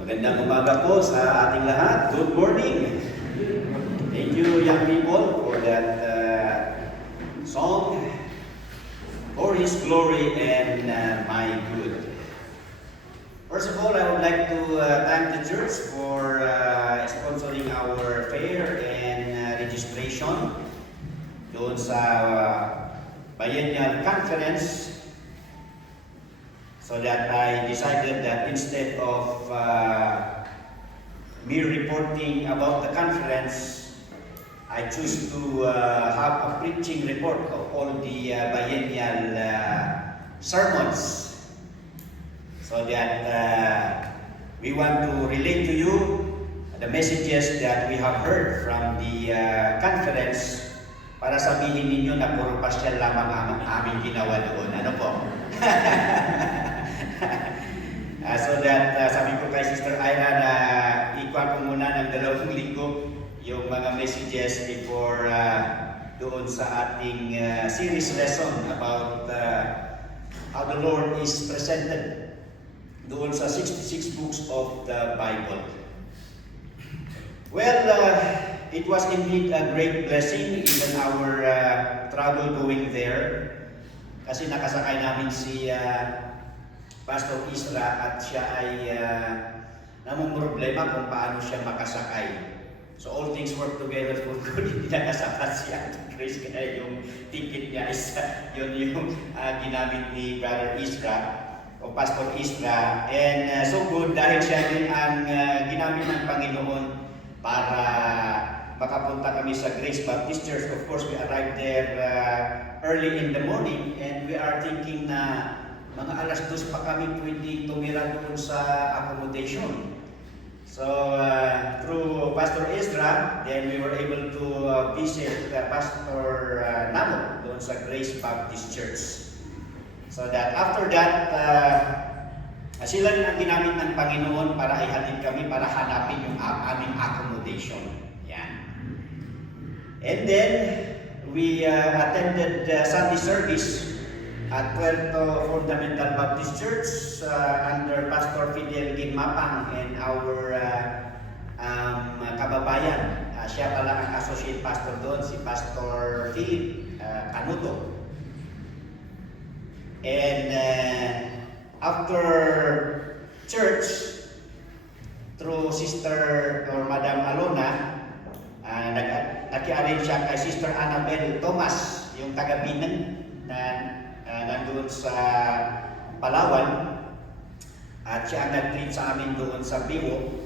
Magandang umaga po sa ating lahat. Good morning. Thank you, young people, for that song, For His Glory and My Good. First of all, I would like to thank the church for sponsoring our fair and registration doon sa Biennial Conference. So that I decided that instead of me reporting about the conference, I choose to have a preaching report of all the biennial sermons, so that we want to relate to you the messages that we have heard from the conference, para sabihin ninyo na puro pasyal lamang ang aming ginawa doon. Ano po? So that sabi ko kay Sister Ira na ikuha ko muna ng 2 linggo yung mga messages before doon sa ating series lesson about how the Lord is presented doon sa 66 books of the Bible. Well, it was indeed a great blessing, even our travel going there, kasi nakasakay namin si Pastor Isra at siya ay namang problema kung paano siya makasakay. So all things work together for good. Hindi nakasakat siya. Grace, kaya yung ticket niya is yun yung ginamit ni Brother Isra o Pastor Isra. And so good dahil siya din ang ginamit ng Panginoon para makapunta kami sa Grace Baptist Church. Of course, we arrived there early in the morning, and we are thinking na mga alas 2 pa kami pwede tumira doon sa accommodation. So, through Pastor Ezra, then we were able to visit Pastor Namo doon sa Grace Baptist Church. So that after that, sila rin ang ginamit ng Panginoon para ihatid kami para hanapin yung aming accommodation. Yan. And then, we attended Sunday service at Puerto Fundamental Baptist Church under Pastor Fidel Ginmapang and our kababayan. Siya pala ang associate pastor doon, si Pastor Philip Canuto. And after church, through Sister or Madam Alona, nag-arrange siya kay Sister Annabel Thomas, yung taga-Binan na nandun sa Palawan, at siya ang nag-treat sa amin doon sa Biwo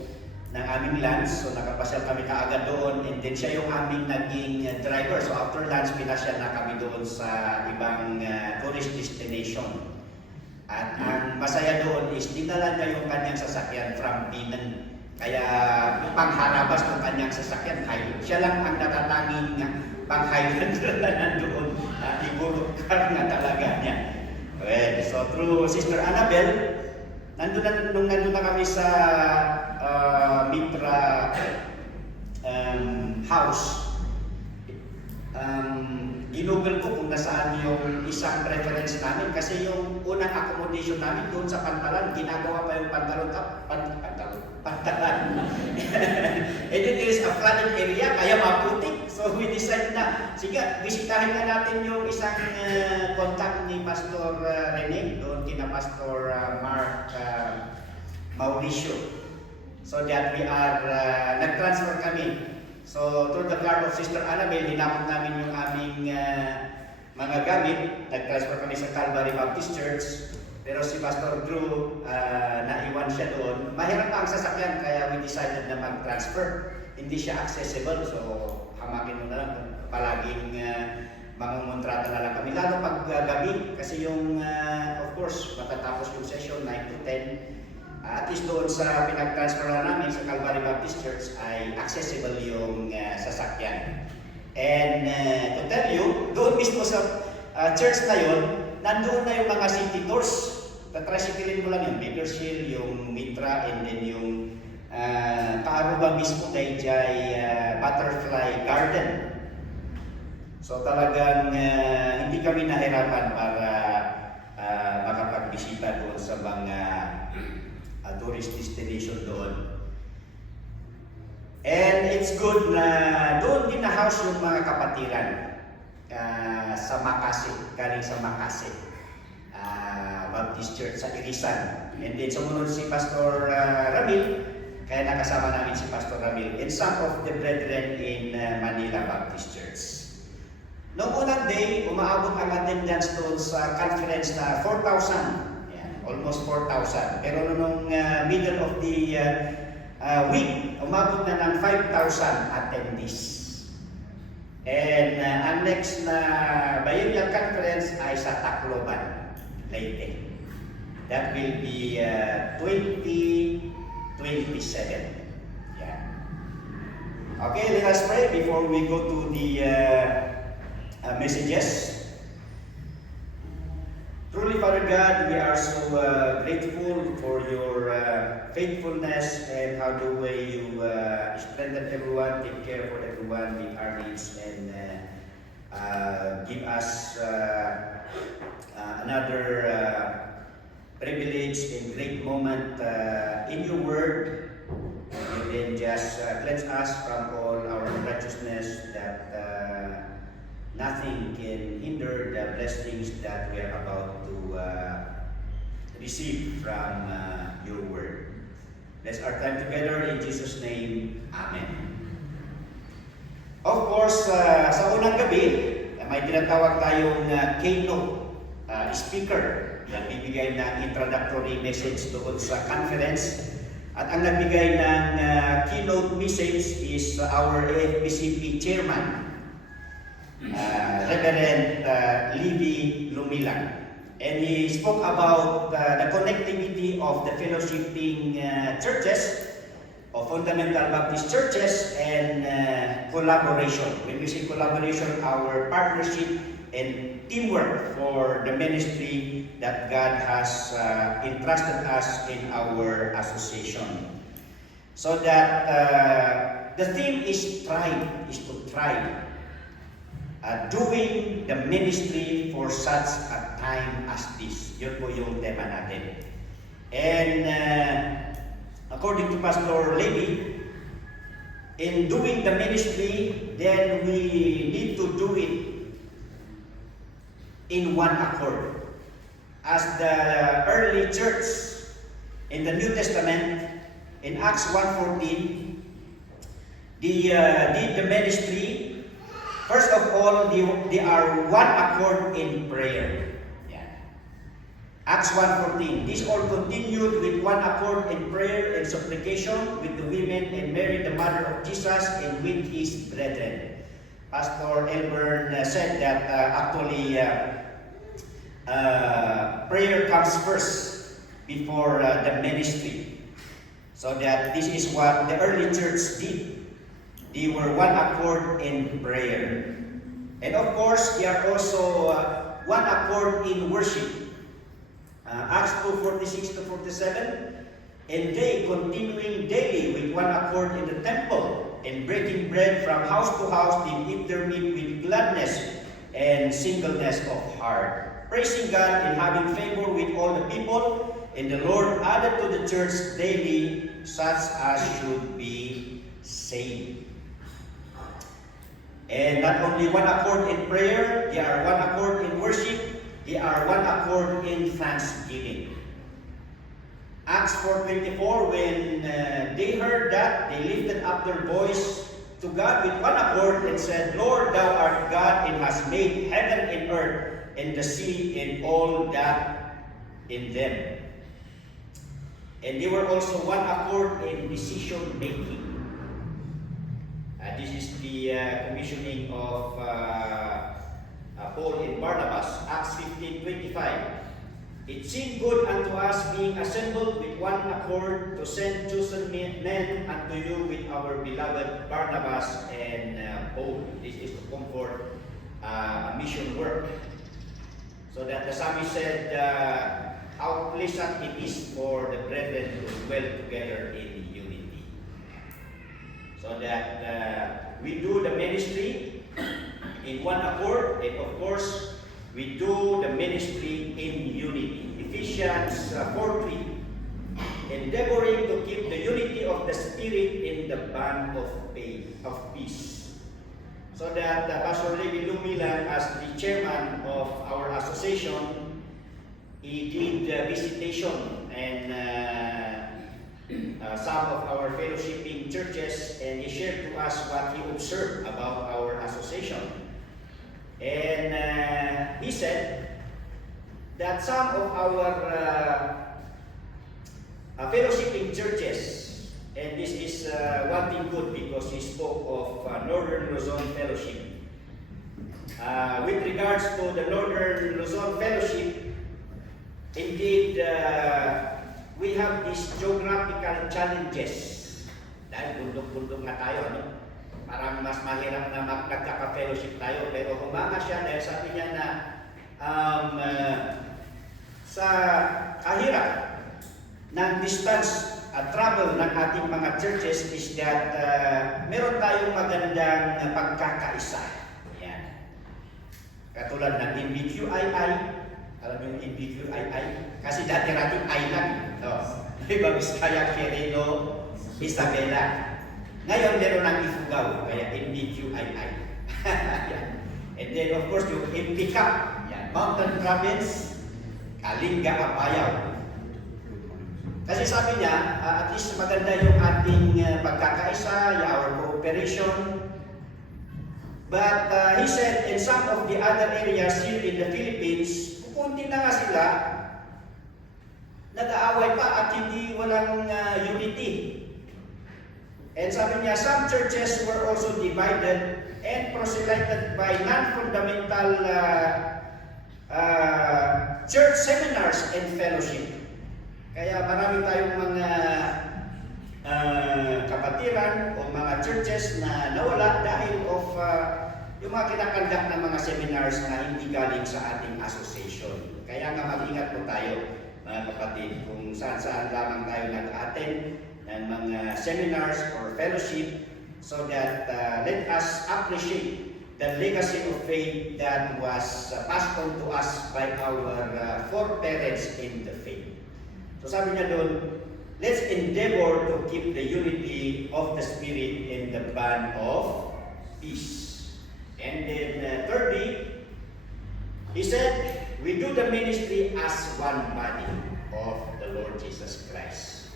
ng aming lunch. So nakapasyal kami kaagad doon, and then siya yung aming naging driver. So after lunch, pinasyal na kami doon sa ibang tourist destination. At ang masaya doon is dinala niya yung kanyang sasakyan from Binan. Kaya pangharabas ng kanyang sasakyan, siya lang ang natatanging pang-Highlander na nandoon. Igurot car na talaga niya. Well, so through Sister Annabel, nandun na kami sa Mitra house. Ginugol ko kung nasaan yung isang preference namin, kasi yung unang accommodation namin doon sa Pantalan, ginagawa pa yung pantalan. And then there is a flooded area, kaya maputik. So we decided na, sige, bisitahin na natin yung isang contact ni Pastor Rene, doon kina Pastor Mark Mauricio. So that we are, nag-transfer kami. So, through the car of Sister Annabel, hinapot namin yung aming mga gamit. Nag-transfer kami sa Calvary Baptist Church. Pero si Pastor Drew, naiwan siya doon. Mahirap pa ang sasakyan, kaya we decided na mag-transfer. Hindi siya accessible, so hamakin mo na lang. Palaging mangungontrata na lang kami. Lalo pag gabi, kasi yung, of course, matatapos yung session, 9 to 10. At least doon sa pinag-transfer na namin sa Calvary Baptist Church ay accessible yung sasakyan. And to tell you, doon mismo sa church na yun, nandoon na yung mga city tours. Tatricyclein mo lang yung Bakersfield, yung Mitra, and then yung Kaaruba mismo dahil Butterfly Garden. So talagang hindi kami nahirapan para makapagbisita doon sa mga tourist destination doon. And it's good na doon din na-house yung mga kapatiran sa Makasig, galing sa Makasig Baptist Church sa Irisan. And then sumunod si Pastor Ramil, kaya nakasama namin si Pastor Ramil and some of the brethren in Manila Baptist Church. Noong unang day, umaabot ang attendance doon sa conference na 4,000. Yan, almost 4,000. Pero noong middle of the week, umabot na ng 5,000 attendees. And ang next na biennial conference ay sa Tacloban, Leyte. That will be 2027. Yeah. Okay, let us pray before we go to the messages. Truly, Father God, we are so grateful for your faithfulness and how the way you strengthen everyone, take care for everyone with our needs, and give us another privilege and great moment in your word, and then just cleanse us from all our unrighteousness, that nothing can hinder the blessings that we are about to receive from your word. Bless our time together in Jesus' name. Amen. Of course, sa unang gabi, may tinatawag tayong keynote speaker na bibigay ng introductory message doon sa conference. At ang nagbigay ng keynote message is our AFPCP chairman, Reverend Livy Lumilang. And he spoke about the connectivity of the fellowshipping churches, of fundamental Baptist churches, and collaboration. When we say collaboration, our partnership and teamwork for the ministry that God has entrusted us in our association. So that the theme is to thrive. Doing the ministry for such a time as this. Yun po yung tema natin. And according to Pastor Levy, in doing the ministry, then we need to do it in one accord. As the early church in the New Testament, in Acts 1:14, did the ministry. First of all, they are one accord in prayer. Yeah. Acts 1:14. This all continued with one accord in prayer and supplication with the women and Mary, the mother of Jesus, and with his brethren. Pastor Elburn said that actually prayer comes first before the ministry. So that this is what the early church did. They were one accord in prayer. And of course, they are also one accord in worship. Acts 2:46-47. And they continuing daily with one accord in the temple, and breaking bread from house to house, they eat their meat with gladness and singleness of heart, praising God and having favor with all the people. And the Lord added to the church daily such as should be saved. And not only one accord in prayer, they are one accord in worship, they are one accord in thanksgiving. Acts 4:24, when they heard that, they lifted up their voice to God with one accord and said, Lord, thou art God and hast made heaven and earth and the sea and all that in them. And they were also one accord in decision making. This is the commissioning of Paul and Barnabas, Acts 15:25. It seemed good unto us, being assembled with one accord, to send chosen men unto you with our beloved Barnabas and Paul. This is to comfort a mission work. So that the psalmist said, how pleasant it is for the brethren to dwell together in unity. So that we do the ministry in one accord, and of course, we do the ministry in unity. Ephesians 4:3. endeavoring to keep the unity of the Spirit in the bond of peace. So that Pastor Levi Lumilan, as the chairman of our association, he did visitation and some of our fellowshipping churches, and he shared to us what he observed about our association. And he said that some of our fellowshipping churches, and this is one thing good because he spoke of Northern Luzon Fellowship. With regards to the Northern Luzon Fellowship, indeed, we have these geographical challenges. Dahil bundok-bundok na tayo, ano? Parang mas mahirap na magkaka-fellowship tayo, pero humanga siya dahil sabi niya na sa kahirap ng distance at travel ng ating mga churches is that meron tayong magandang pagkakaisa. Yan. Katulad ng NBQII, alam mo yung NBQII? Kasi dati-rating I lang. No? Iba Vizcaya, Quirino, Isabela. Ngayon, meron ng Ifugao, kaya NBQII. And then, of course, yung MPCAP, Mountain Province, Kalinga, Apayao. Kasi sabi niya, at least maganda yung ating pagkakaisa, our cooperation. But he said, in some of the other areas here in the Philippines, kunti na nga sila, nag-aaway pa at hindi walang unity. And sabi niya, some churches were also divided and proselyted by non-fundamental church seminars and fellowship. Kaya marami tayong mga kapatiran o mga churches na nawala dahil of yung mga kinakandak ng mga seminars na hindi galing sa ating association. Kaya nga mag-ingat po tayo, mga kapatid, kung saan-saan lamang tayo nag-attend ng mga seminars or fellowship, so that let us appreciate the legacy of faith that was passed on to us by our foreparents in the faith. So sabi niya doon, let's endeavor to keep the unity of the Spirit in the bond of peace. And then thirdly, he said, we do the ministry as one body of the Lord Jesus Christ.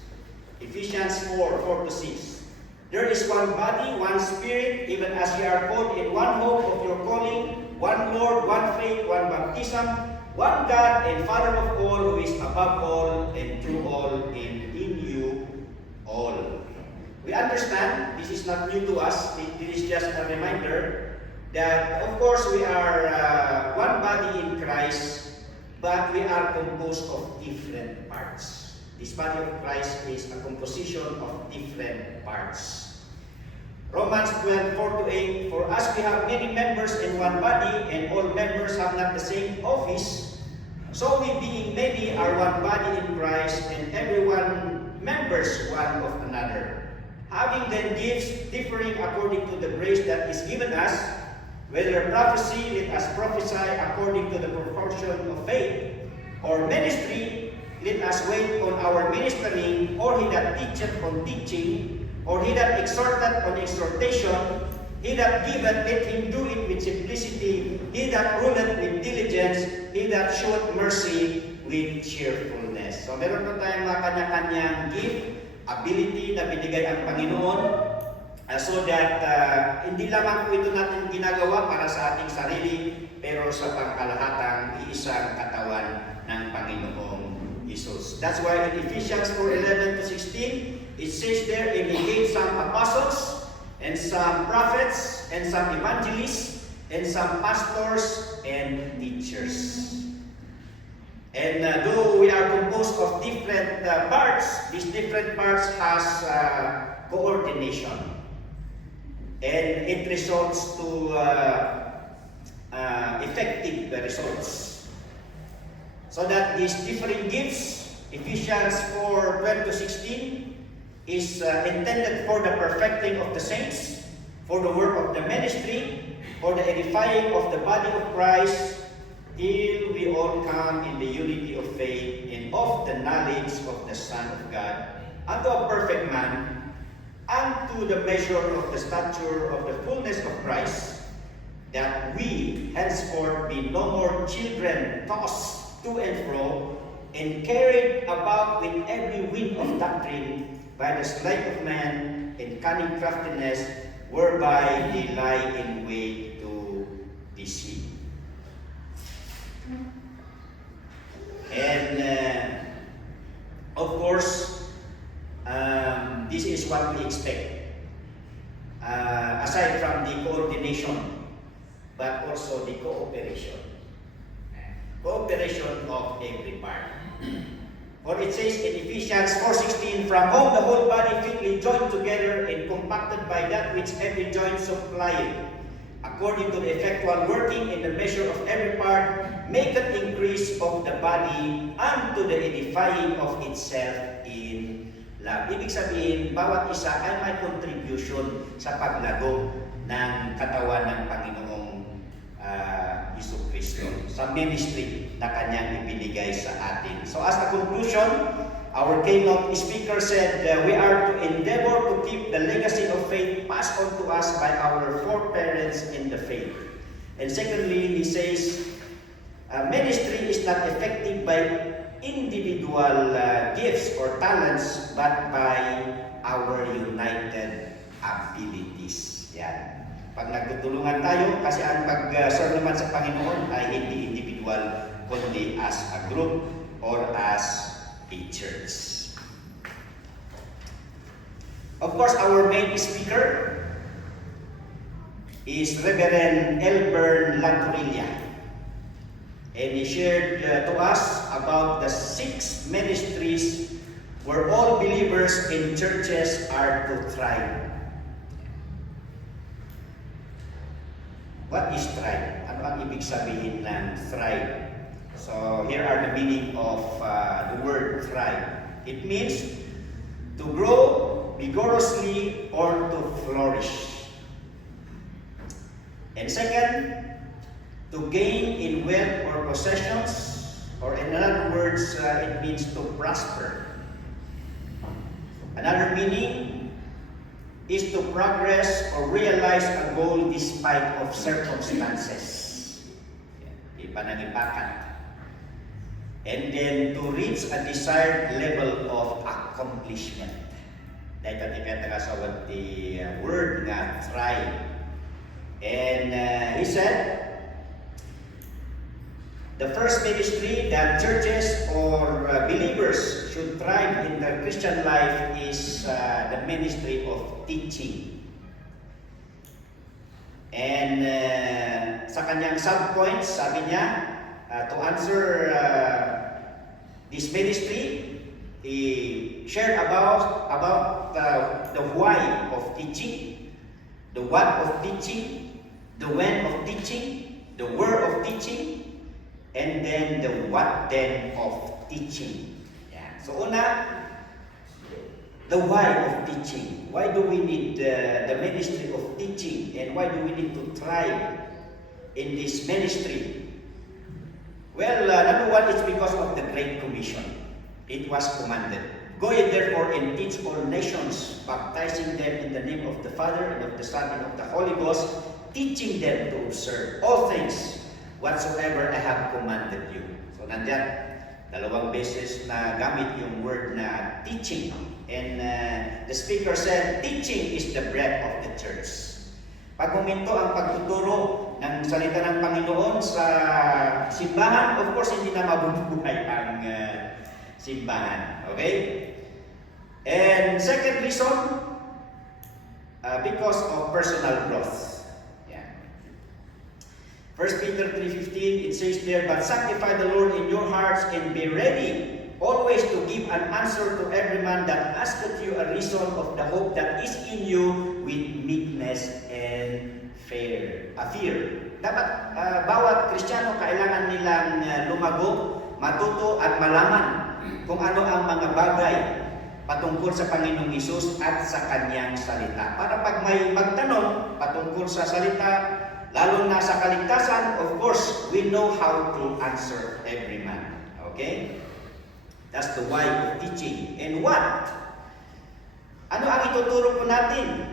Ephesians 4:4-6. There is one body, one spirit, even as ye are called in one hope of your calling, one Lord, one faith, one baptism, one God and Father of all, who is above all and through all and in you all. We understand, this is not new to us, it is just a reminder that of course we are one body in Christ, but we are composed of different parts. This body of Christ is a composition of different parts. Romans 12:4-8, for as we have many members in one body, and all members have not the same office, so we being many are one body in Christ, and everyone members one of another. Having then gifts differing according to the grace that is given us, whether prophecy, let us prophesy according to the proportion of faith, or ministry, let us wait on our ministering, or he that teacheth on teaching, or he that exhorteth on exhortation, he that giveth, let him do it with simplicity, he that ruleth with diligence, he that showeth mercy with cheerfulness. So meron po tayong mga kanya-kanyang gift, ability na binigay ang Panginoon, so that hindi lamang po ito natin ginagawa para sa ating sarili, pero sa pangkalahatang iisang katawan ng Panginoong Jesus. That's why in Ephesians 4:11-16, it says there, and he gave some apostles, and some prophets, and some evangelists, and some pastors and teachers. And though we are composed of different parts, these different parts has coordination. And it results to effective results. So that these different gifts, Ephesians 4:12-16, is intended for the perfecting of the saints, for the work of the ministry, for the edifying of the body of Christ, till we all come in the unity of faith and of the knowledge of the Son of God, unto a perfect man, unto the measure of the stature of the fullness of Christ, that we henceforth be no more children tossed to and fro, and carried about with every wind of doctrine by the sleight of man and cunning craftiness, whereby they lie in wait to deceive. And of course, this is what we expect. Aside from the coordination, but also the cooperation. Cooperation of every part. For it says in Ephesians 4:16, from whom the whole body fitly joined together and compacted by that which every joint supplieth, according to the effectual working in the measure of every part, maketh increase of the body unto the edifying of itself in love. Ibig sabihin, bawat isa ay may contribution sa paglago ng katawan ng Panginoong Jesucristo sa ministry na kanyang ibinigay sa atin. So as a conclusion, our keynote speaker said we are to endeavor to keep the legacy of faith passed on to us by our foreparents in the faith. And secondly, he says, ministry is not effective by individual gifts or talents, but by our united abilities. Yan. Pag nagtutulungan tayo, kasi ang pag-serve naman sa Panginoon ay hindi individual, kundi as a group or as a church. Of course, our main speaker is Reverend Elbern Lantorilla. And he shared to us about the 6 ministries where all believers in churches are to thrive. What is thrive? Ano ang ibig sabihin ng thrive? So here are the meaning of the word thrive. It means to grow vigorously or to flourish. And second, to gain in wealth or possessions, or in other words, it means to prosper. Another meaning is to progress or realize a goal despite of circumstances. Ipanangipakan. And then to reach a desired level of accomplishment. Dahil tatikata sa the word nga thrive. And he said, the first ministry that churches or believers should thrive in their Christian life is the ministry of teaching. And sa kanyang sub-points, sabi niya, to answer this ministry, he shared about the why of teaching, the what of teaching, the when of teaching, the where of teaching, and then the what then of teaching. Yeah. So una, the why of teaching. Why do we need the ministry of teaching, and why do we need to thrive in this ministry? Well, number one, it's because of the Great Commission. It was commanded. Go ye therefore and teach all nations, baptizing them in the name of the Father and of the Son and of the Holy Ghost, teaching them to observe all things whatsoever I have commanded you. So nandyan, dalawang beses na gamit yung word na teaching. And the speaker said, teaching is the bread of the church. Pag huminto ang pagtuturo ng salita ng Panginoon sa simbahan, of course, hindi na mabubuhay ang simbahan. Okay? And second reason, because of personal growth. 1 Peter 3:15, it says there, but sanctify the Lord in your hearts and be ready always to give an answer to every man that asketh you a reason of the hope that is in you with meekness and fear. Dapat bawat Kristiyano kailangan nilang lumago, matuto at malaman kung ano ang mga bagay patungkol sa Panginoong Hesus at sa kanyang salita. Para pag may magtanong patungkol sa salita, lalong nasa kaligtasan, of course, we know how to answer every man. Okay? That's the why of teaching. And what? Ano ang ituturo po natin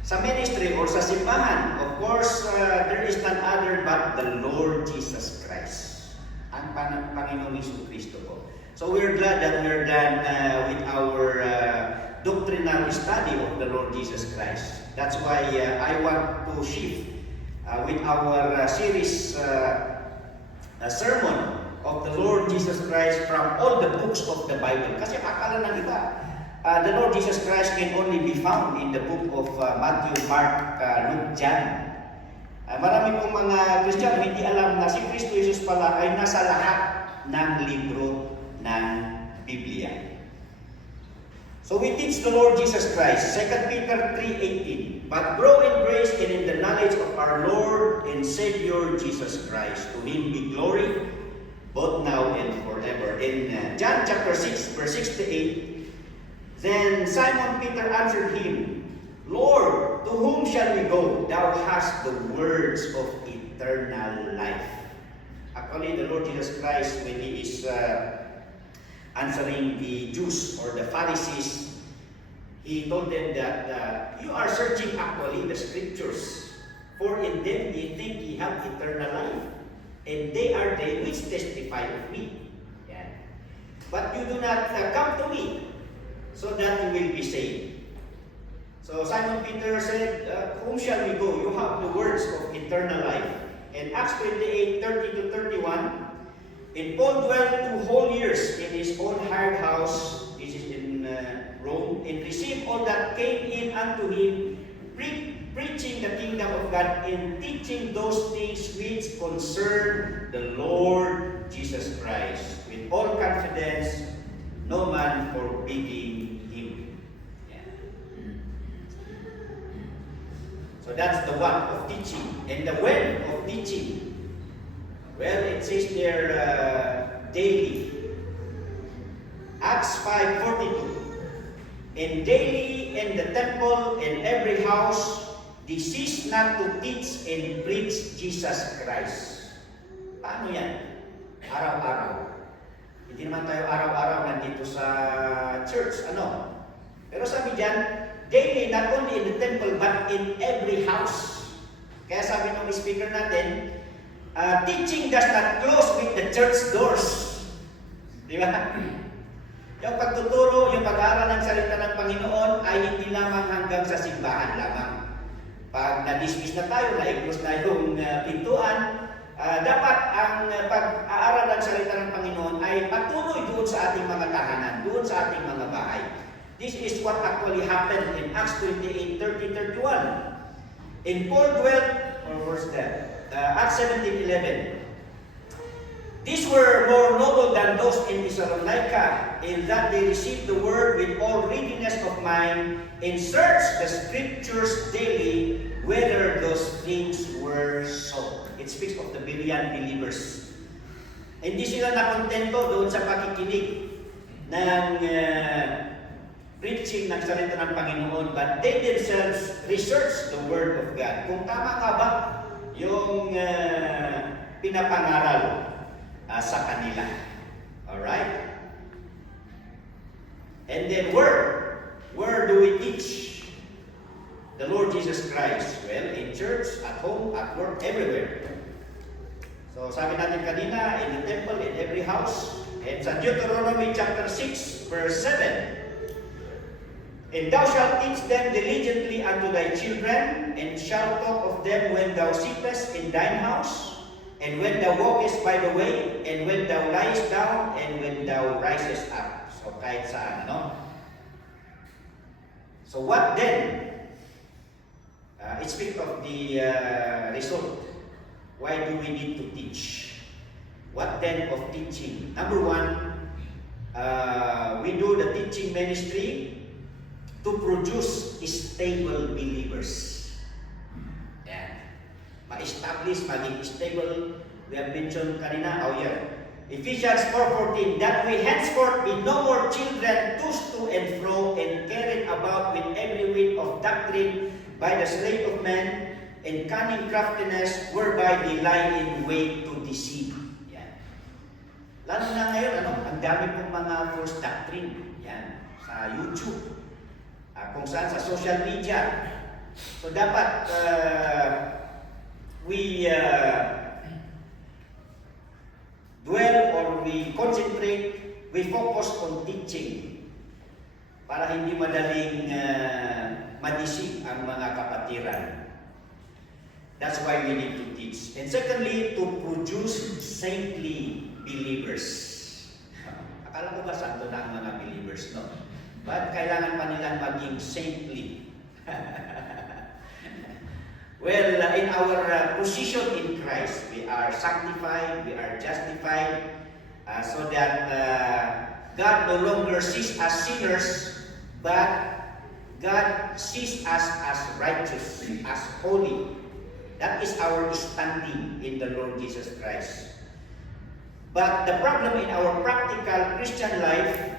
sa ministry or sa simbahan? Of course, there is none other but the Lord Jesus Christ. Ang Panginoong Jesucristo po. So we're glad that we're done with our doctrinal study of the Lord Jesus Christ. That's why I want to shift with our series sermon of the Lord Jesus Christ from all the books of the Bible. Kasi akala ng iba, the Lord Jesus Christ can only be found in the book of Matthew, Mark, Luke, John. Marami pong mga Kristiyano hindi alam na si Kristo Jesus pala ay nasa lahat ng libro ng Biblia. So we teach the Lord Jesus Christ, 2 Peter 3:18, but grow in grace and in the knowledge of our Lord and Savior Jesus Christ. To Him be glory, both now and forever. In John chapter 6, verse 6 to 8, then Simon Peter answered him, Lord, to whom shall we go? Thou hast the words of eternal life. Actually, the Lord Jesus Christ, when He is answering the Jews or the Pharisees, He told them that you are searching actually the scriptures, for in them ye think ye have eternal life, and they are they which testify of me. Yeah. But you do not come to me, so that you will be saved. So Simon Peter said, whom shall we go? You have the words of eternal life. In Acts 28:30-31, and Paul dwelt 2 whole years in his own hired house, this is in Rome, and received all that came in unto him, preaching the kingdom of God and teaching those things which concern the Lord Jesus Christ, with all confidence, no man forbidding him. Yeah. So that's the what of teaching. And the when of teaching, well, it says there daily. Acts 5:42. And daily in the temple, in every house, they cease not to teach and preach Jesus Christ. Paano yan? Araw-araw. Hindi naman tayo araw-araw nandito sa church, ano? Pero sabi dyan, daily, not only in the temple, but in every house. Kaya sabi ng speaker natin, teaching does not close with the church doors. Di ba? Yung pagtuturo, yung pag-aaral ng salita ng Panginoon ay hindi lamang hanggang sa simbahan lamang. Pag na-dismiss na tayo, na-close na yung pintuan, dapat ang pag-aaral ng salita ng Panginoon ay patuloy doon sa ating mga tahanan, doon sa ating mga bahay. This is what actually happened in Acts 28:30-31. In Paul dwelt, or where's that? Acts 17:11. These were more noble than those in Thessalonica, in that they received the word with all readiness of mind, and searched the scriptures daily whether those things were so. It speaks of the Berean believers. Hindi sila nakontento doon sa pakikinig ng preaching ng salita ng Panginoon, but they themselves researched the Word of God. Kung tama nga ba yung pinapangaral sa kanila. Alright? And then where do we teach the Lord Jesus Christ? Well, in church, at home, at work, everywhere. So sabi natin kanina, in the temple, in every house. And sa Deuteronomy chapter 6, verse 7, and thou shalt teach them diligently unto thy children, and shalt talk of them when thou sittest in thine house, and when thou walkest by the way, and when thou liest down, and when thou risest up. So kahit saan, no? So what then? It speaks of the result. Why do we need to teach? What then of teaching? Number one, we do the teaching ministry to produce stable believers. Yan. Ma-establish, maging stable. We have mentioned kanina, Ephesians 4:14, that we henceforth be no more children tossed to and fro and carried about with every wind of doctrine by the sleight of men and cunning craftiness whereby they lie in wait to deceive. Yan. Lalo na ngayon, ang dami pong mga false doctrine. Yan. Sa YouTube. Kung saan sa social media. So dapat we dwell or we concentrate, we focus on teaching para hindi madaling madisip ang mga kapatiran. That's why we need to teach. And secondly, to produce saintly believers. Akala ko ba santo na ang mga believers, no? But kailangan pa nilang maging saintly. Well, in our position in Christ, we are sanctified, we are justified, so that God no longer sees us sinners, but God sees us as righteous, as holy. That is our standing in the Lord Jesus Christ. But the problem in our practical Christian life,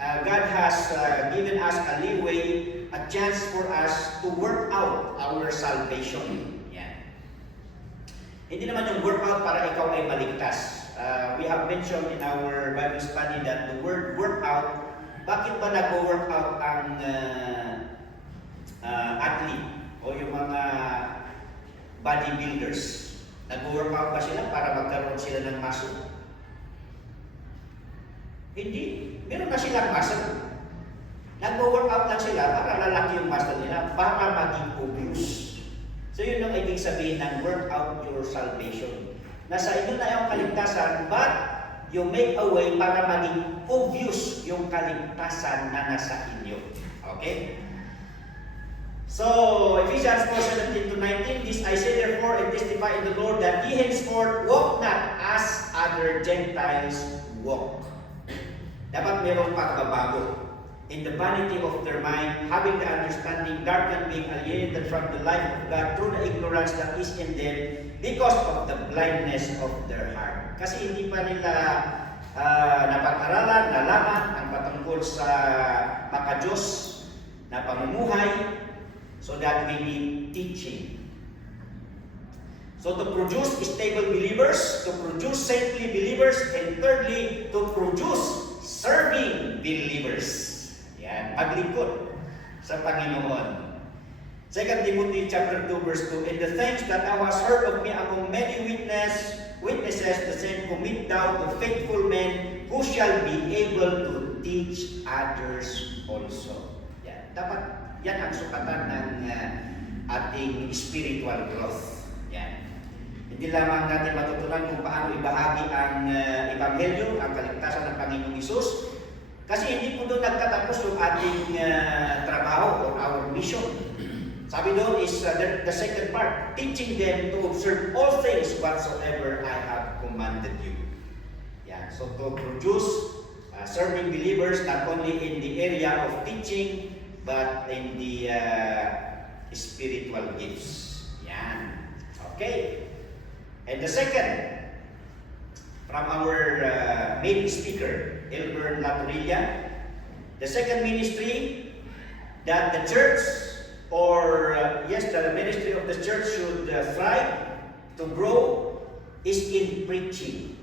God has given us a leeway, a chance for us to work out our salvation. Yan. Hindi naman yung work out para ikaw ay maligtas. We have mentioned in our Bible study that the word work out, bakit ba nag-work out ang athlete o yung mga bodybuilders? Nag-work out ba sila para magkaroon sila ng muscle? Hindi. Meron na silang muscle. Nag-workout lang sila para lalaki yung muscle nila, para maging obvious. So yun ang ibig sabihin ng work out your salvation. Nasa inyo na yung kaligtasan, but you make a way para maging obvious yung kaligtasan na nasa inyo. Okay? So, Ephesians 4:17-19, this I say therefore and testify in the Lord that ye henceforth walk not as other Gentiles walk. Dapat mayroong pagbabago. In the vanity of their mind, having the understanding darkened, being alienated from the life of God through the ignorance that is in them because of the blindness of their heart. Kasi hindi pa nila napag-aralan, nalaman ang patungkol sa maka-Diyos na pamumuhay, so that we need teaching. So to produce stable believers, to produce saintly believers, and thirdly, to produce serving believers. Yan, maglingkod sa Panginoon. 2 Timothy chapter 2 verse 2, and the things that thou hast heard of me among many witnesses, the same commit thou to faithful men who shall be able to teach others also. Yan, dapat yan ang sukatan ng ating spiritual growth. Yan. Hindi lamang natin matutunan kung paano ibahagi ang Ebanghelyo, ang kaligtasan ng Panginoong Hesus. Kasi hindi po doon nagtatapos yung ating trabaho or our mission. Sabi doon is the second part, teaching them to observe all things whatsoever I have commanded you. Yan. So to produce serving believers not only in the area of teaching, but in the spiritual gifts. Yan. Okay. And the second, from our main speaker, Elmer Laturilla, the second ministry that the church, or the ministry of the church should thrive, to grow, is in preaching.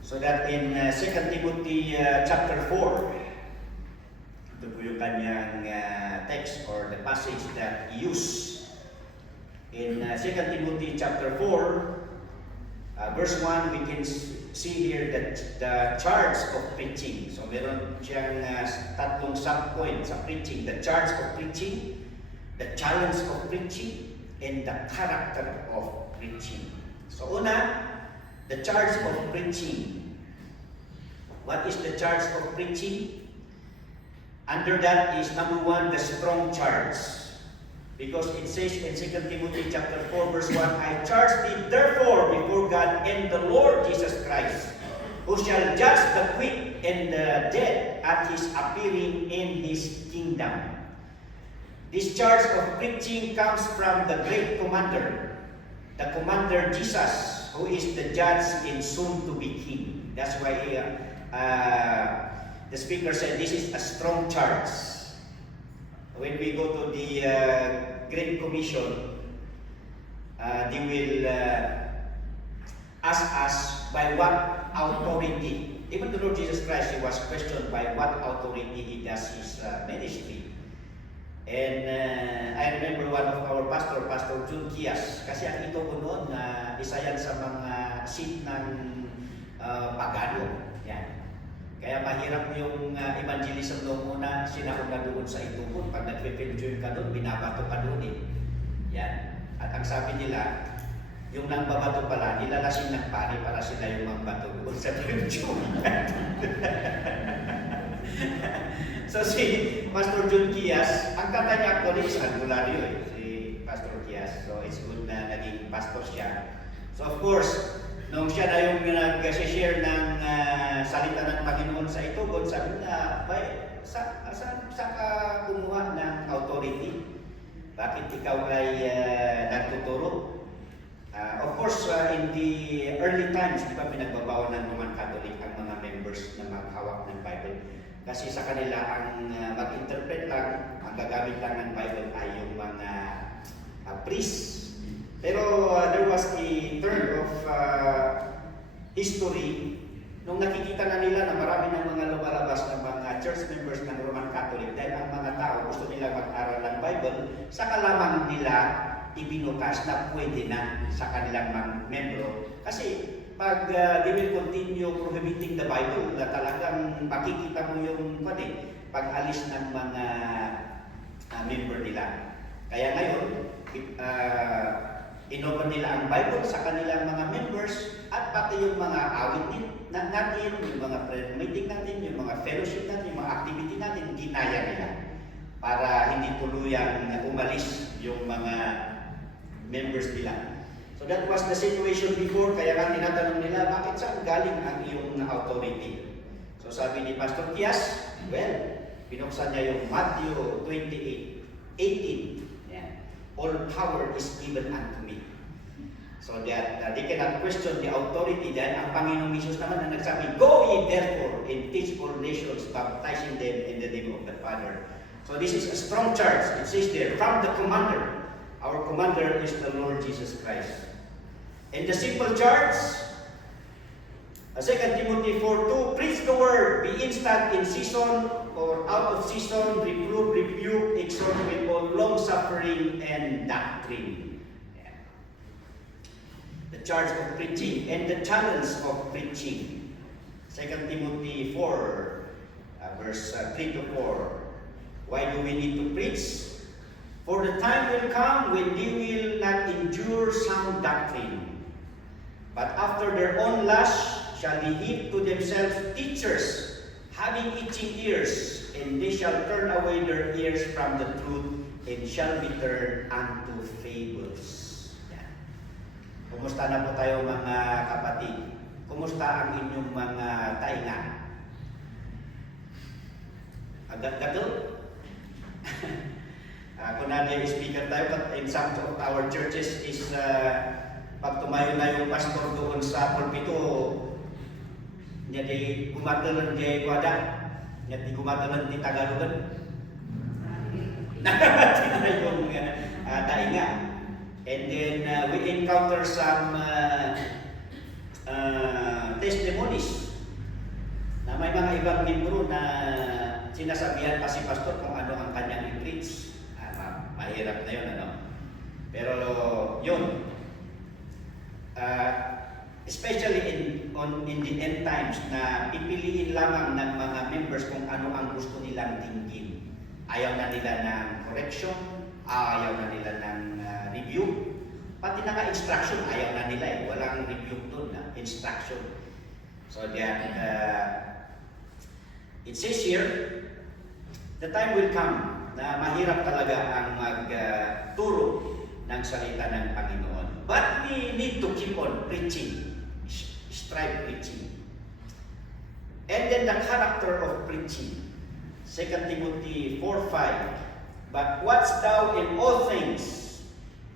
So that in 2 Timothy chapter 4, ito po yung kanyang text or the passage that he used. In 2 Timothy chapter 4, verse 1, we can see here that the charge of preaching. So meron siyang tatlong sub-point sa preaching. The charge of preaching, the challenge of preaching, and the character of preaching. So una, the charge of preaching. What is the charge of preaching? Under that is number 1, the strong charge. Because it says in 2 Timothy chapter 4 verse 1, I charge thee therefore before God and the Lord Jesus Christ, who shall judge the quick and the dead at his appearing in his kingdom. This charge of preaching comes from the great commander, the commander Jesus, who is the judge and soon to be king. That's why the speaker said this is a strong charge. when we go to the Great Commission, they will ask us by what authority. Even the Lord Jesus Christ, he was questioned by what authority he does his ministry. And I remember one of our pastor, Pastor Jun Kias, kasi ang ito ko noon, isa yan sa mga seat ng pagano. Yan. Kaya mahirap yung evangelism noong una, sinauna doon sa itukod. Pag nag-film ka doon, binabato ka doon eh. Yan. At ang sabi nila, yung nang babato pala, nilalasin ng pari para sila yung mambato doon sa film. So si Pastor Jun Kias, ang tatay niya actually is albularyo eh, si Pastor Kias. So it's good na naging pastor siya. So of course, nung siya na yung nag-share ng salita ng Panginoon sa itugon, sabi na, sa ka kumuha ng authority? Bakit ikaw ay nagtuturo? Of course, in the early times, di ba pinagbabawal ng Roman Catholic ang mga members na maghawak ng Bible? Kasi sa kanila, ang mag-interpret lang, ang gagamit lang ng Bible ay yung mga priests. Pero there was a turn of history nung nakikita na nila na marami ng mga lumalabas ng mga church members ng Roman Catholic dahil ang mga tao gusto nila mag-aral ng Bible, saka lamang nila ibinukas na pwede na sa kanilang mga membro. Kasi pag they will continue prohibiting the Bible, na talagang makikita mo yung pag-alis ng mga member nila. Kaya ngayon, inopen nila ang Bible sa kanilang mga members at pati yung mga awit natin, yung mga prayer meeting natin, yung mga fellowship natin, yung mga activity natin, ginaya nila para hindi tuluyang umalis yung mga members nila. So that was the situation before, kaya nga tinatanong nila, bakit saan galing ang iyong authority? So sabi ni Pastor Kias, well, binuksan niya yung Matthew 28:18. All power is given unto me. So that they cannot question the authority. Dahil ang Panginoong Jesus naman ang nagsabi, go ye therefore and teach all nations, baptizing them in the name of the Father. So this is a strong charge. It says there, from the commander. Our commander is the Lord Jesus Christ. And the simple charge, 2 Timothy 4:2, preach the word, be instant in season or out of season, reprove, rebuke, exhort with all long-suffering and doctrine. Yeah. The charge of preaching and the challenge of preaching. 2 Timothy 4, verse 3-4. Why do we need to preach? For the time will come when they will not endure sound doctrine, but after their own lust shall they heap to themselves teachers, having itching ears, and they shall turn away their ears from the truth, and shall be turned unto fables. Yan. Kumusta na po tayo mga kapatid? Kumusta ang inyong mga tainga? Agad-gadol? Kung natin speaker tayo, but in some of our churches is pag tumayo na yung pastor doon sa pulpito, jadi kumatalan di kuada, jadi kumatalan di Tagalogan. Nakakati na yung tainga. And then we encounter some testimonies na may mga ibang membro na sinasabihan pa si pastor kung ano ang kanyang i-preach. Mahirap na yun, ano? Pero yun, especially in the end times na pipiliin lamang ng mga members kung ano ang gusto nilang tingin. Ayaw na nila ng correction, ayaw na nila ng review, pati na instruction, ayaw na nila eh. Walang review doon na instruction. So that it says here, the time will come na mahirap talaga ang magturo ng salita ng Panginoon. But we need to keep on preaching, strive preaching. And then the character of preaching. 2 Timothy 4:5. But watch thou in all things,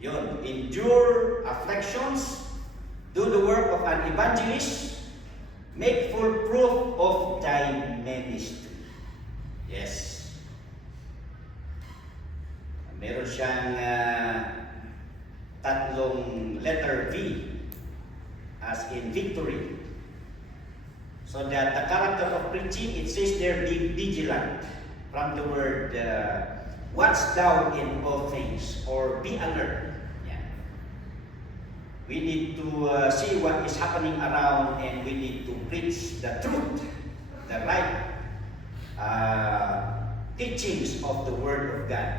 yun, endure afflictions, do the work of an evangelist, make full proof of thy ministry. Yes. Meron siyang tatlong letter V as in victory. So that the character of preaching, it says there, be vigilant, from the word watch thou in all things, or be alert. Yeah. We need to see what is happening around, and we need to preach the truth, the right teachings of the Word of God.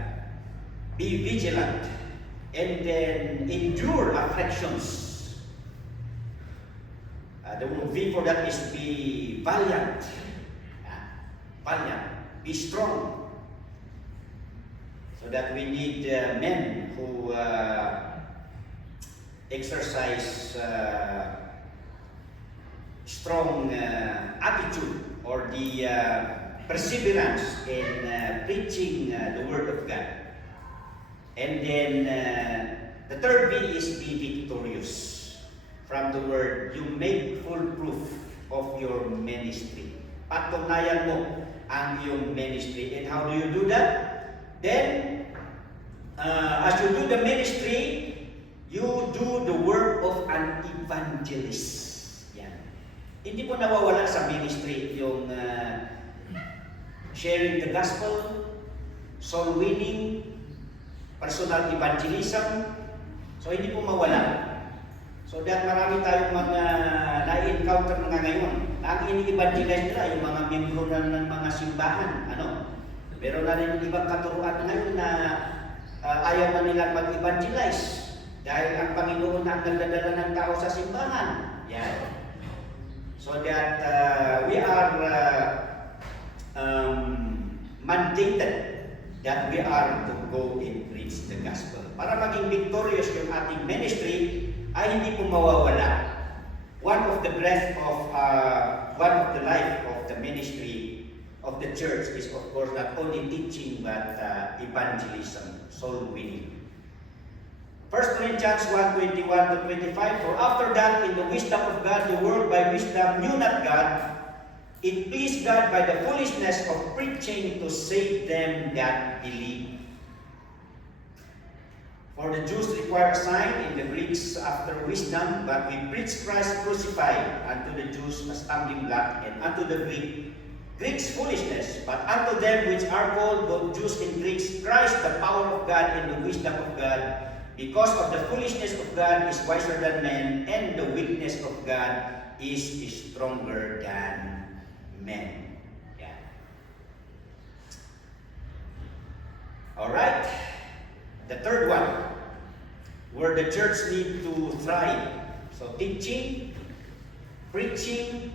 Be vigilant, and then endure afflictions. The V for that is be valiant. Valiant. Be strong. So that we need men who exercise strong attitude, or the perseverance in preaching the Word of God. And then the third V is be victorious. From the word, you make full proof of your ministry. Patunayan mo ang iyong ministry. And how do you do that? Then, as you do the ministry, you do the work of an evangelist. Yan. Hindi po nawawala sa ministry yung sharing the gospel, soul winning, personal evangelism. So hindi po mawala. So that marami tayong mga na-encounter mga ngayon. Ang ini-evangelize nila yung mga membro ng mga simbahan. Pero na rin yung ibang katuruan ngayon na ayaw na nilang mag-evangelize dahil ang Panginoon na ang nagdadala ng tao sa simbahan. Yan. So that we are mandated that we are to go and preach the gospel. Para maging victorious yung ating ministry, ay hindi po mawawala. One of the breath of one of the life of the ministry of the church is, of course, not only teaching but evangelism, soul winning. 1 Corinthians 1:21-25. For after that, in the wisdom of God, the world by wisdom knew not God. It pleased God by the foolishness of preaching to save them that believe. For the Jews require a sign, and the Greeks after wisdom, but we preach Christ crucified, unto the Jews a stumbling block, and unto the Greeks foolishness, but unto them which are called, both Jews and Greeks, Christ the power of God and the wisdom of God, because of the foolishness of God is wiser than men, and the weakness of God is stronger than men. Yeah. All right. The third one, where the church need to thrive. So teaching, preaching,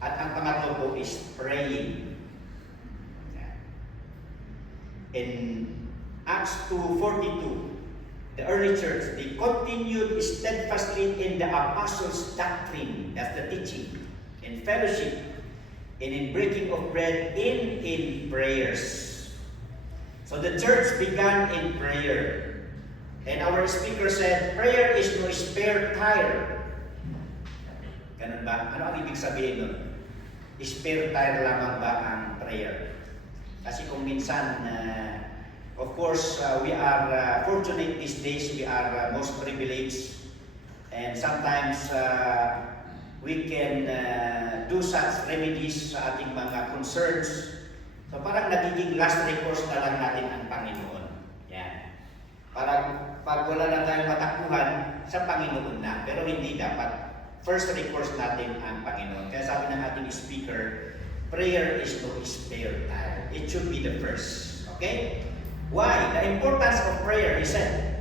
at ang pangatlo po is praying. In Acts 2:42, the early church, they continued steadfastly in the apostles' doctrine, that's the teaching, in fellowship, and in breaking of bread, in prayers. So the church began in prayer. And our speaker said, prayer is no spare tire. Ganun ba? Ano ang ibig sabihin nun? Spare tire lamang ba ang prayer? Kasi kung minsan, of course, we are fortunate these days, we are most privileged. And sometimes, we can do such remedies sa ating mga concerns. So parang nagiging last recourse na lang natin ang Panginoon. Yan. Parang pag wala na tayong matakbuhan, sa Panginoon na. Pero hindi dapat. First recourse natin ang Panginoon. Kaya sabi ng ating speaker, prayer is no spare tire. It should be the first. Okay? Why? The importance of prayer, he said,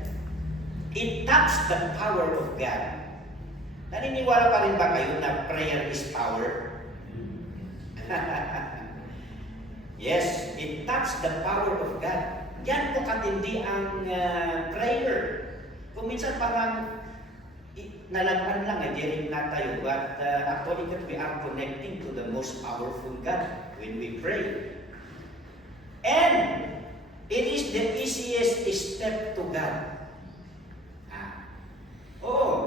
it taps the power of God. Naniniwala pa rin ba kayo na prayer is power? Yes, it taps the power of God. Yan po katindi ang prayer. Kung minsan parang nalagpan lang, di rin na tayo. But actually, we are connecting to the most powerful God when we pray. And it is the easiest step to God.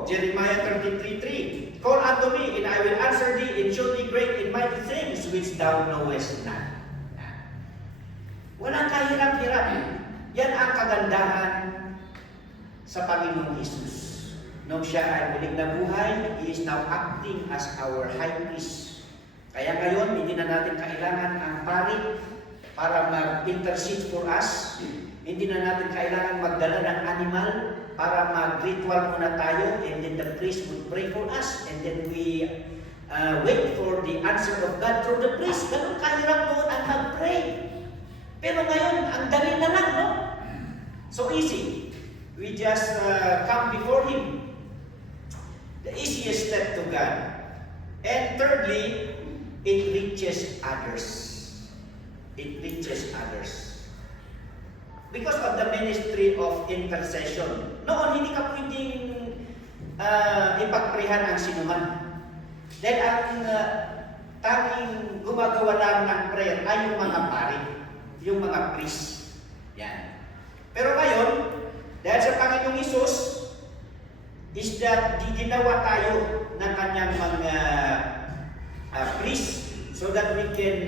Jeremiah 33:3. Call unto me, and I will answer thee, and show thee great and mighty things which thou knowest not. Walang kahirap-hirap. Yan ang kagandahan sa Panginoong Hesus. Nung siya ay muling nabuhay, He is now acting as our high priest. Kaya ngayon, hindi na natin kailangan ang pari para mag-intercede for us. Hindi na natin kailangan magdala ng animal para mag-ritual muna tayo, and then the priest would pray for us, and then we wait for the answer of God through the priest. Ganun kahirap noon ang mag-pray. Pero ngayon, ang dali na lang, no? So easy. We just come before Him. The easiest step to God. And thirdly, it reaches others. It reaches others. Because of the ministry of intercession. Noon, hindi ka pwedeng ipagprehan ang sinuman. Dahil ang tanging gumagawa lang ng prayer ay yung mga pari, yung mga priest. Yan. Pero ngayon, dahil sa Panginoong Hesus, is that ginawa tayo ng kanyang mga priest so that we can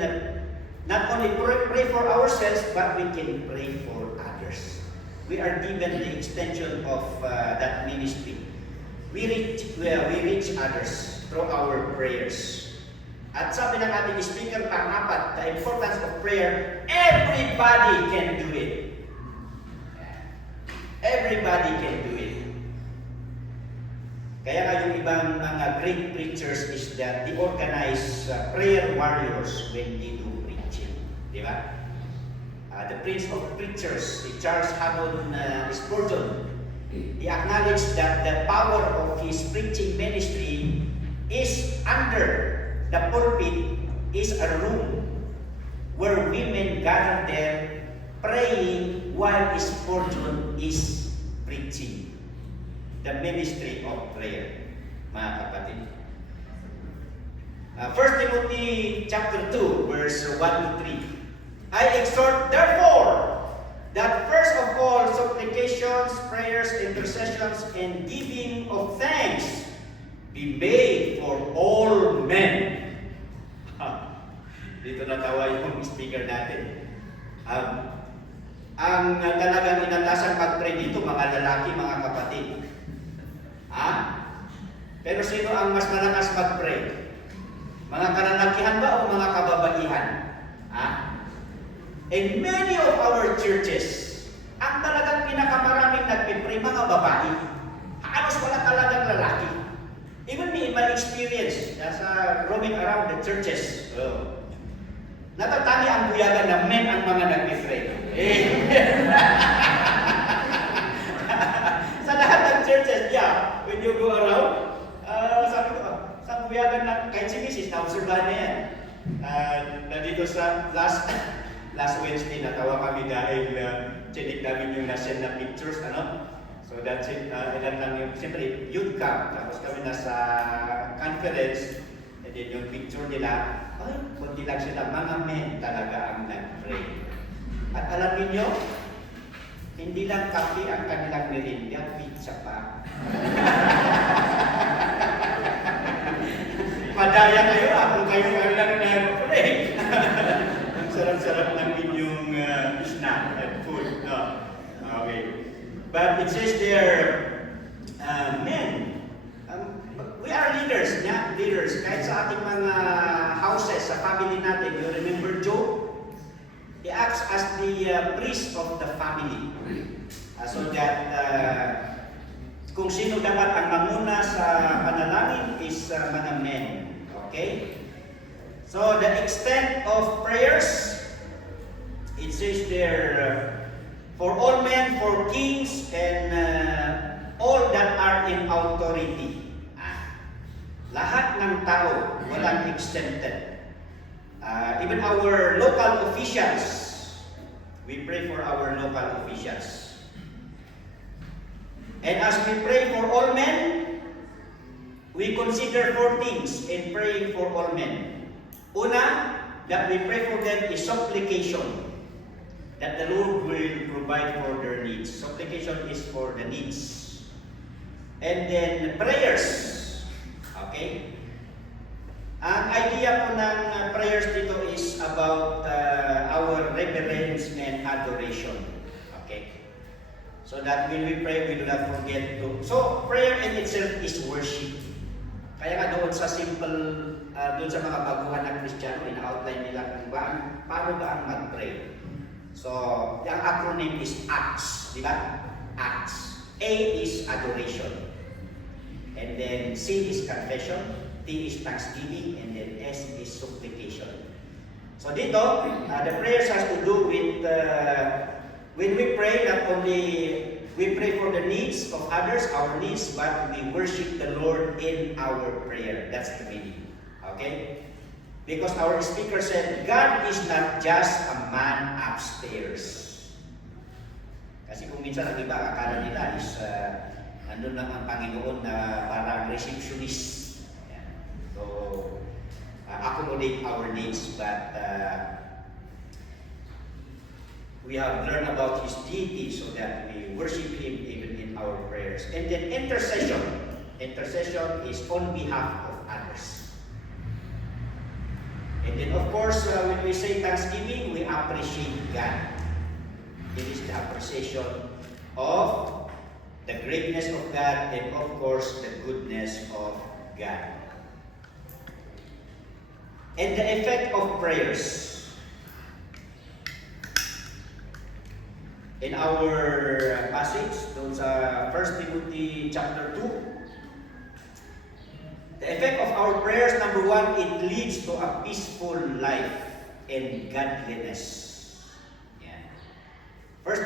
not only pray for ourselves, but we can pray for others. We are given the extension of that ministry. We reach others through our prayers. At sabi ng ating speaker pang-apat, the importance of prayer, everybody can do it. Everybody can do it. Kaya nga yung ibang mga great preachers is that they organize prayer warriors when they do preaching. Di ba? The Prince of Preachers, si Charles Haddon Spurgeon, he acknowledged that the power of his preaching ministry is under the pulpit is a room where women gather there praying while Spurgeon is preaching. The ministry of prayer, mga kapatid. 1 Timothy chapter 2, verse 1 to 3. I exhort, therefore, that first of all supplications, prayers, intercessions, and giving of thanks be made for all men. Dito natawa yung speaker natin. Ang talagang inatasan pag-pray dito, mga lalaki, mga kapatid. Pero sino ang mas malakas mag-pray? Mga kalalakihan ba o mga kababaihan? In many of our churches, ang talagang pinakamaraming nagpipray, mga babae. Halos wala talagang lalaki. Even me, in my experience, nasa roaming around the churches, natatani ang buyagan na men ang mga nagpipray. Sa lahat ng churches, when you go around, sabi ko, sa buyagan na, kahit si Mrs. na-observahan na yan. Nandito sa last Wednesday, natawa kami dahil chinik namin yung nasend na pictures, So that's it. Ilan lang yung, siyempre, youth camp. Tapos kami nasa conference, and then yung picture nila, kundi lang sila, mga men talaga ang nag-pray. At alam niyo, hindi lang kape ang kanilang merienda, pizza pa. Madaya kayo kung kayo lang nag-pray. Ang sarap-sarap ng inyong snack and food. No? Okay. But it says there, men, we are leaders, leaders. Kahit sa ating mga houses, sa family natin, you remember Job? He acts as the priest of the family. So that kung sino dapat ang manguna sa panalangin is mga men. Okay? So the extent of prayers, it says there, for all men, for kings, and all that are in authority. Lahat ng tao, walang exempted. Even our local officials, we pray for our local officials. And as we pray for all men, we consider 4 things in praying for all men. Una, that we pray for them is supplication, that the Lord will provide for their needs. Supplication is for the needs. And then prayers. Okay? Ang idea po ng prayers dito is about our reverence and adoration. Okay? So that when we pray, we do not forget to... So, prayer in itself is worship. Kaya nga doon sa simple, doon sa mga baguhan ng Kristiyano, ina-outline nila kung paano ba ang mag-pray. So, yung acronym is ACTS, di ba? ACTS. A is adoration. And then C is confession, T is thanksgiving, and then S is supplication. So dito, the prayers has to do with when we pray, not only we pray for the needs of others, our needs, but we worship the Lord in our prayer. That's the meaning. Okay? Because our speaker said, God is not just a man upstairs. Kasi kung minsan ang iba, akala nila is nandun lang ang Panginoon na parang receptionist. Ayan. So, accommodate our needs, but we have learned about His deity so that we worship Him even in our prayers. And then intercession. Intercession is on behalf of others. And then of course, when we say thanksgiving, we appreciate God. It is the appreciation of the greatness of God and of course the goodness of God. And the effect of prayers. In our passage, doon sa 1 Timothy chapter 2, the effect of our prayers, number 1, it leads to a peaceful life and godliness. Yeah. 1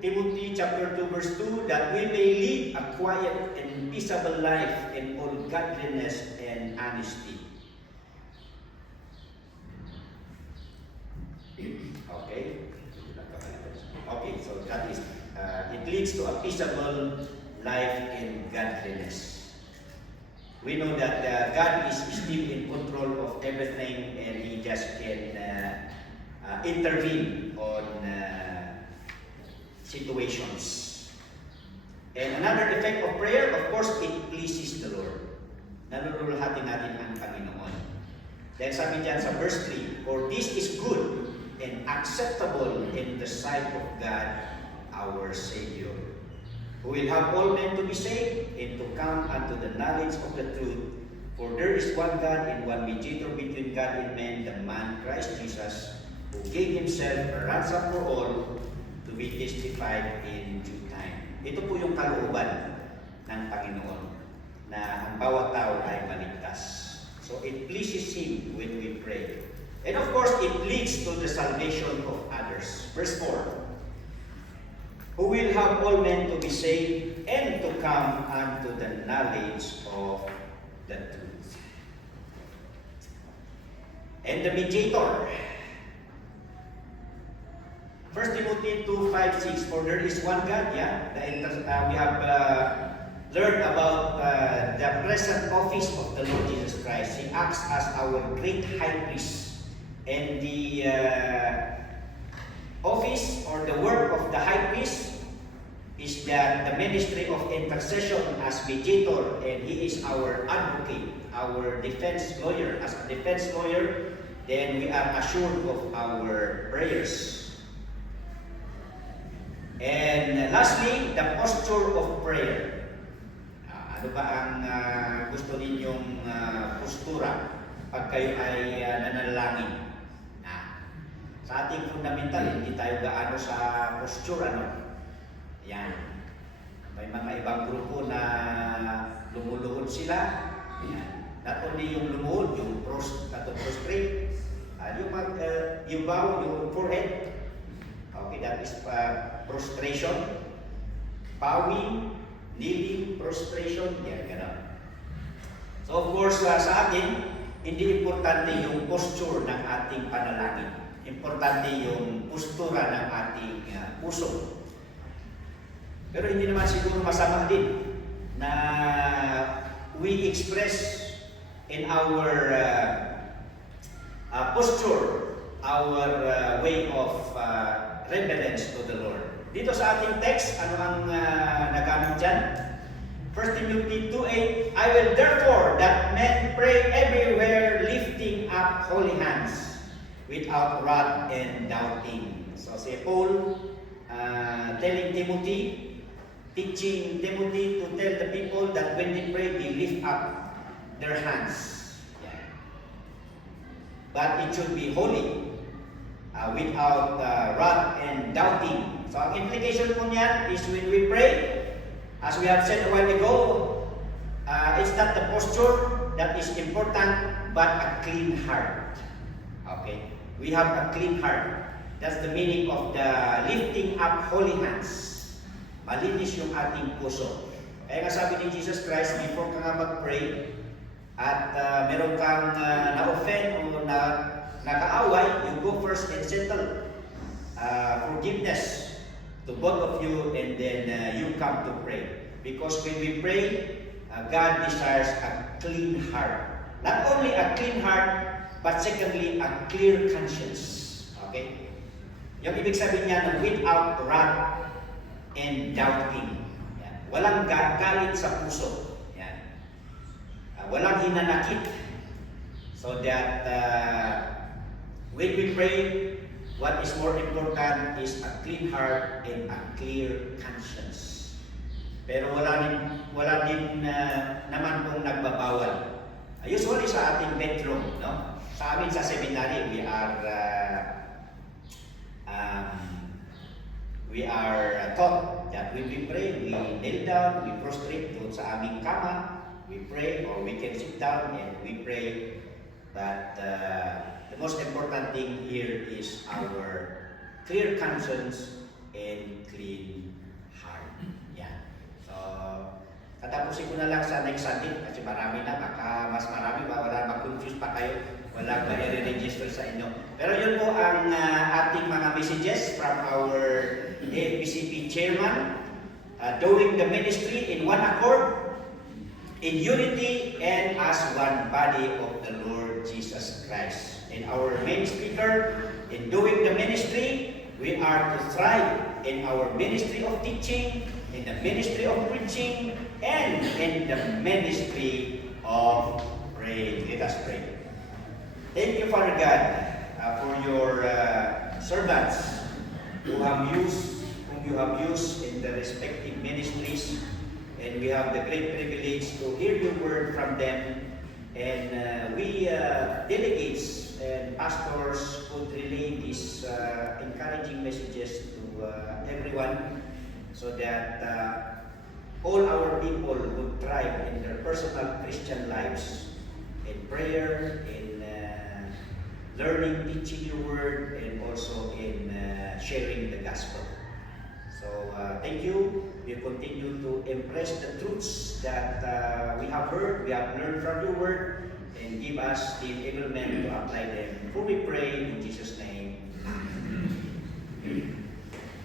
Timothy chapter 2 verse 2, that we may lead a quiet and peaceable life in all godliness and honesty. Okay. Okay, so that is, it leads to a peaceable life in godliness. We know that God is still in control of everything and He just can intervene on situations. And another effect of prayer, of course, it pleases the Lord. Nalululhatin natin ang Panginoon. Dahil sabi dyan sa verse 3, for this is good and acceptable in the sight of God, our Savior, who will have all men to be saved and to come unto the knowledge of the truth. For there is one God and one mediator between God and men, the man Christ Jesus, who gave Himself a ransom for all, to be testified in due time. Ito po yung kalooban ng Panginoon, na ang bawat tao ay maligtas. So it pleases Him when we pray. And of course, it leads to the salvation of others. Verse 4, who will have all men to be saved and to come unto the knowledge of the truth. And the mediator. 1 Timothy 2:5-6, for there is one God, we have learned about the present office of the Lord Jesus Christ. He acts as our great high priest. And the office or the work of the high priest is that the ministry of intercession as mediator, and he is our advocate, our defense lawyer. As a defense lawyer, then we are assured of our prayers. And lastly, the posture of prayer. Ano ba ang gusto ninyong postura pag kayo ay nanalangin? Sa ating fundamental, hindi tayo gaano sa posture, Yan. May mga ibang grupo na lumuluhod sila. Yan. Not only yung lumuhod, yung prostrate. Yung bow, yung forehead. Okay, that is prostration. Bowing, kneeling, prostration. Yan, gano'n. So of course, sa atin, hindi importante yung posture ng ating panalangin. Importante yung postura ng ating puso. Pero hindi naman siguro masama din na we express in our posture, our way of reverence to the Lord. Dito sa ating text, ano ang nagamit dyan? 1 Timothy 2:8, I will therefore that men pray everywhere, lifting up holy hands, without wrath and doubting. So si Paul telling Timothy, teaching Timothy to tell the people that when they pray, they lift up their hands. Yeah. But it should be holy, without wrath and doubting. So ang implication po niyan is when we pray, as we have said a while ago, it's not the posture that is important, but a clean heart. Okay? We have a clean heart. That's the meaning of the lifting up holy hands. Malinis yung ating puso. Kaya nga sabi ni Jesus Christ, before ka nga mag-pray, at meron kang na-offend o nakaaway, you go first and settle forgiveness to both of you, and then you come to pray. Because when we pray, God desires a clean heart. Not only a clean heart, but secondly, a clear conscience. Okay? Yung ibig sabihin niya na without wrath and doubting. Yan. Walang galit sa puso. Yan. Walang hinanakit. So that when we pray, what is more important is a clean heart and a clear conscience. Pero wala din naman pong nagbabawal. Usually sa ating bedroom, no? Sa amin sa seminary, we are taught that when we pray, we kneel down, we prostrate doon sa aming kama, we pray, or we can sit down and we pray. But the most important thing here is our clear conscience and clean heart. Yeah. So, tatapusin ko na lang sa next Sunday kasi marami na, baka mas marami ba, wala mag-confuse pa kayo, wala ba i-register sa inyo. Pero yun po ang ating mga messages from our AFPCP chairman during the ministry in one accord, in unity, and as one body of the Lord Jesus Christ. And our main speaker, in doing the ministry, we are to thrive in our ministry of teaching, in the ministry of preaching, and in the ministry of praying. Let us pray. Thank you, Father God, for your servants whom you have used in the respective ministries, and we have the great privilege to hear your word from them. And we delegates and pastors could relay these encouraging messages to everyone, so that all our people would thrive in their personal Christian lives, in prayer, in learning, teaching your word, and also in sharing the gospel. So thank you. We continue to impress the truths that we have heard, we have learned from your word, and give us the enablement to apply them. For we pray in Jesus' name.